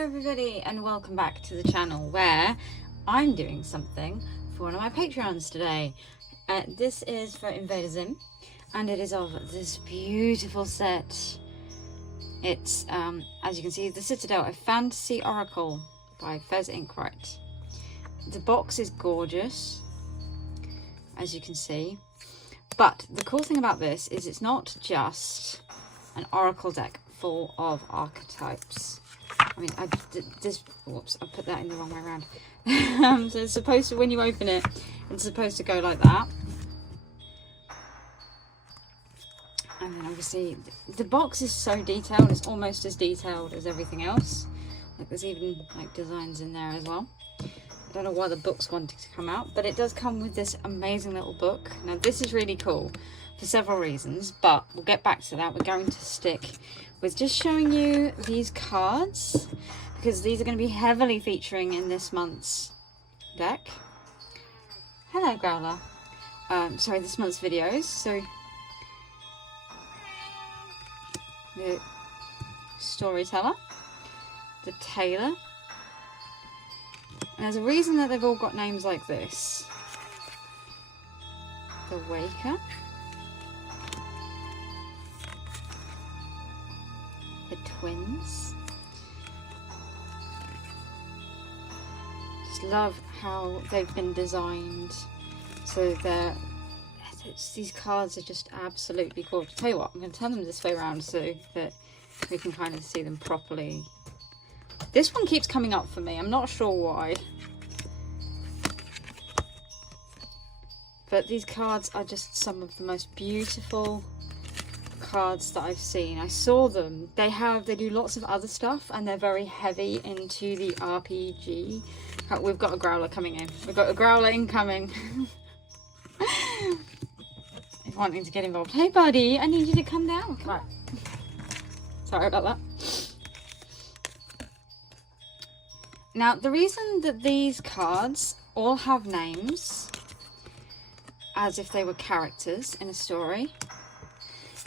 everybody, and welcome back to the channel where I'm doing something for one of my Patreons today. This is for Invader Zim, and it is of this beautiful set. It's, as you can see, the Citadel, a fantasy oracle by Fez Inkwright. The box is gorgeous, as you can see, but the cool thing about this is it's not just an oracle deck full of archetypes. I mean, whoops, I put that in the wrong way around. So it's supposed to, when you open it, it's supposed to go like that. And then obviously, the box is so detailed, it's almost as detailed as everything else. Like there's even like designs in there as well. I don't know why the book's wanting to come out, but it does come with this amazing little book. Now this is really cool for several reasons, but we'll get back to that. We're going to stick with just showing you these cards, because these are going to be heavily featuring in this month's deck. Hello, Growler. Sorry, this month's videos. So, the storyteller, the tailor, and there's a reason that they've all got names like this. The waker, the twins. Just love how they've been designed, so these cards are just absolutely cool. To tell you what, I'm going to turn them this way around so that we can kind of see them properly. This one keeps coming up for me, I'm not sure why. But these cards are just some of the most beautiful cards that I've seen. I saw them. They do lots of other stuff, and they're very heavy into the RPG. We've got a Growler coming in. We've got a Growler incoming. He's wanting to get involved. Hey buddy, I need you to come down. Come on. Sorry about that. Now, the reason that these cards all have names as if they were characters in a story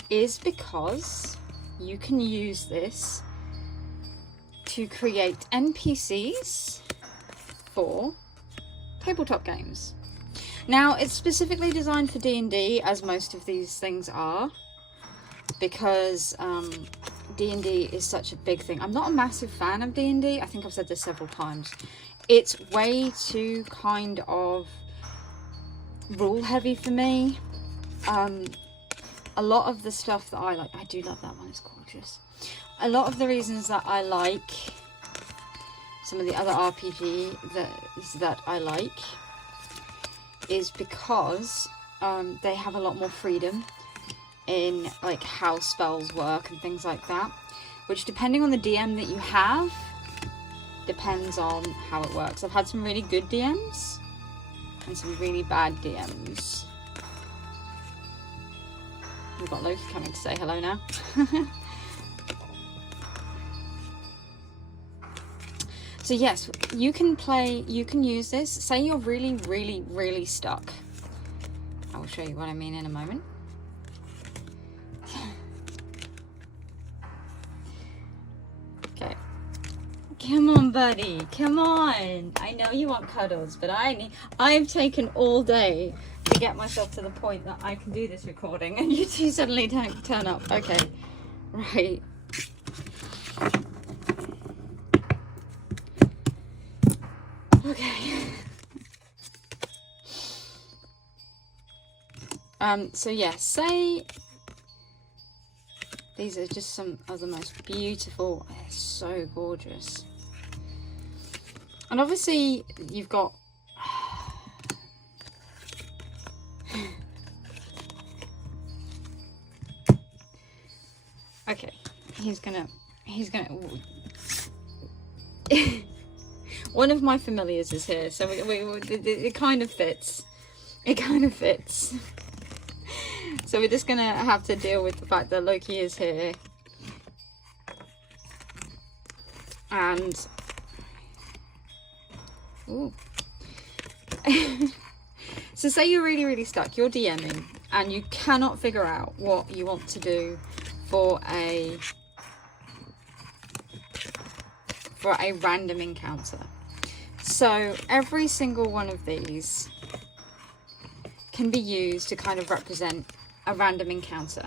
is because you can use this to create NPCs for tabletop games. Now, it's specifically designed for D&D, as most of these things are, because D&D is such a big thing. I'm not a massive fan of D&D. I think I've said this several times. It's way too kind of rule heavy for me. A lot of the stuff that I like, I do love that one, it's gorgeous. A lot of the reasons that I like some of the other RPG that I like is because they have a lot more freedom in like how spells work and things like that, which depending on the DM that you have depends on how it works. I've had some really good DMs and some really bad DMs. We've got Loki coming to say hello now. So yes, you can use this. Say you're really, really, really stuck. I will show you what I mean in a moment. Okay. Come on, buddy. Come on. I know you want cuddles, but I've taken all day to get myself to the point that I can do this recording, and you two suddenly turn up. Okay. Right. Okay. So yeah, say these are just some of the most beautiful, they're so gorgeous. And obviously you've got okay, he's gonna one of my familiars is here, so it kind of fits. It kind of fits. So we're just gonna have to deal with the fact that Loki is here. And ooh. So say you're really, really stuck, you're DMing, and you cannot figure out what you want to do for a for a random encounter. So every single one of these can be used to kind of represent a random encounter.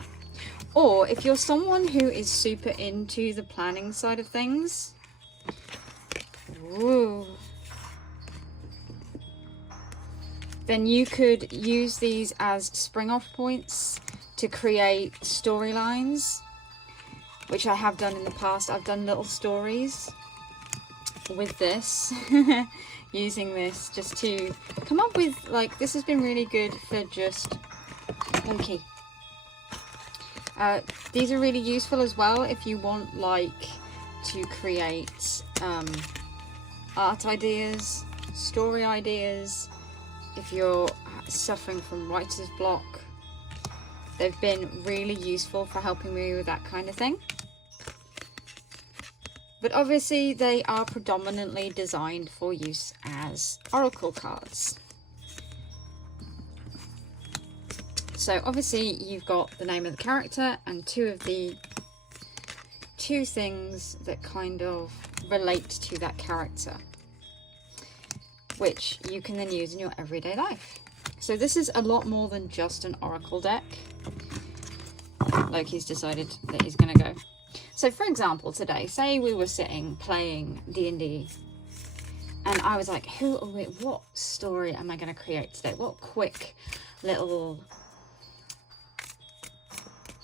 Or if you're someone who is super into the planning side of things, ooh, then you could use these as spring off points to create storylines, which I have done in the past. I've done little stories with this, using this just to come up with, like, this has been really good for just, okay. These are really useful as well if you want, like, to create art ideas, story ideas. If you're suffering from writer's block, they've been really useful for helping me with that kind of thing. But obviously they are predominantly designed for use as oracle cards. So obviously you've got the name of the character and two things that kind of relate to that character, which you can then use in your everyday life. So this is a lot more than just an oracle deck. Loki's decided that he's going to go. So for example, today, say we were sitting playing D&D and I was like, what story am I going to create today? What quick little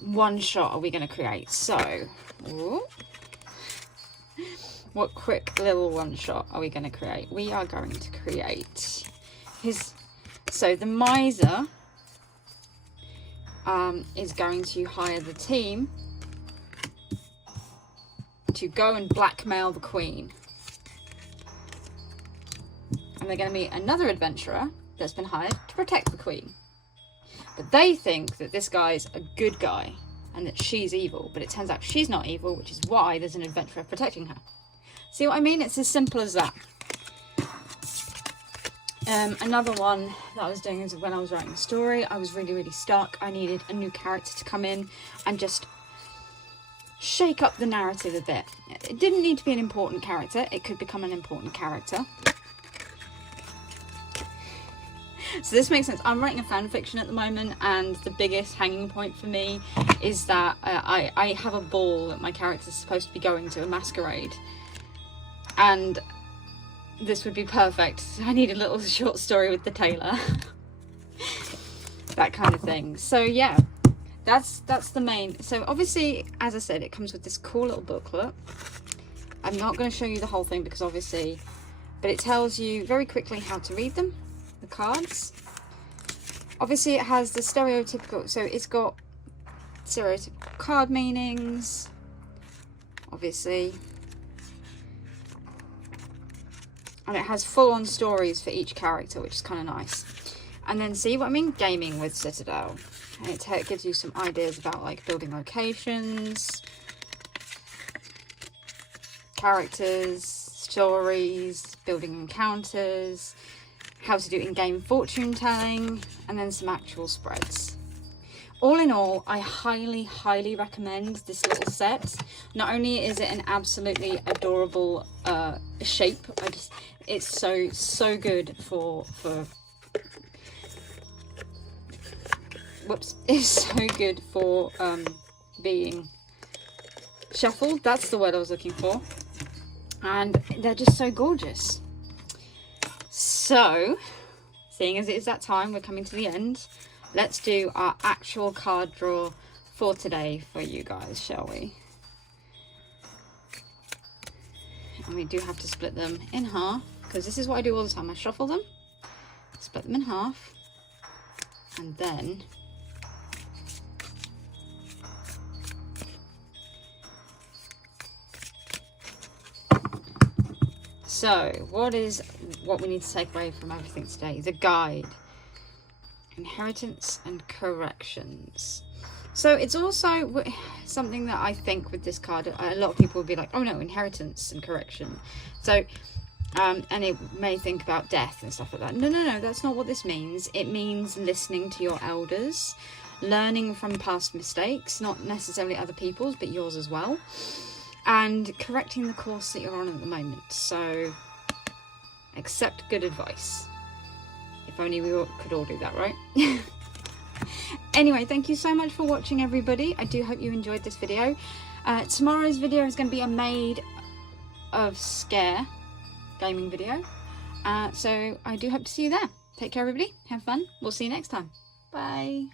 one shot are we going to create? So, ooh, what quick little one shot are we going to create? We are going to create so the miser is going to hire the team to go and blackmail the queen. And they're going to meet another adventurer that's been hired to protect the queen. But they think that this guy's a good guy and that she's evil, but it turns out she's not evil, which is why there's an adventurer protecting her. See what I mean? It's as simple as that. Another one that I was doing is when I was writing a story, I was really stuck. I needed a new character to come in and just shake up the narrative a bit. It didn't need to be an important character. It could become an important character. So this makes sense. I'm writing a fan fiction at the moment, and the biggest hanging point for me is that I have a ball that my character's supposed to be going to, a masquerade. And this would be perfect. I need a little short story with the tailor. That kind of thing. So yeah, that's the main. So obviously, as I said, it comes with this cool little booklet. I'm not going to show you the whole thing because obviously, but it tells you very quickly how to read them, the cards. Obviously it has the stereotypical, so it's got stereotypical card meanings, obviously. And it has full-on stories for each character, which is kind of nice. And then see what I mean? Gaming with Citadel. And it gives you some ideas about like building locations, characters, stories, building encounters, how to do in-game fortune telling, and then some actual spreads. All in all, I highly recommend this little set. Not only is it an absolutely adorable shape, it's so good for whoops, it's so good for being shuffled. That's the word I was looking for. And they're just so gorgeous. So, seeing as it is that time, we're coming to the end. Let's do our actual card draw for today for you guys, shall we? And we do have to split them in half, because this is what I do all the time. I shuffle them, split them in half, and then so what we need to take away from everything today? The guide. Inheritance and corrections. So it's also something that I think with this card, a lot of people will be like, oh no, inheritance and correction. So and it may think about death and stuff like that. No, that's not what this means. It means listening to your elders, learning from past mistakes, not necessarily other people's, but yours as well. and correcting the course that you're on at the moment. So accept good advice. If only we could all do that, right? Anyway, thank you so much for watching, everybody. I do hope you enjoyed this video. Tomorrow's video is going to be a made of scare gaming video. So I do hope to see you there. Take care, everybody. Have fun. We'll see you next time. Bye.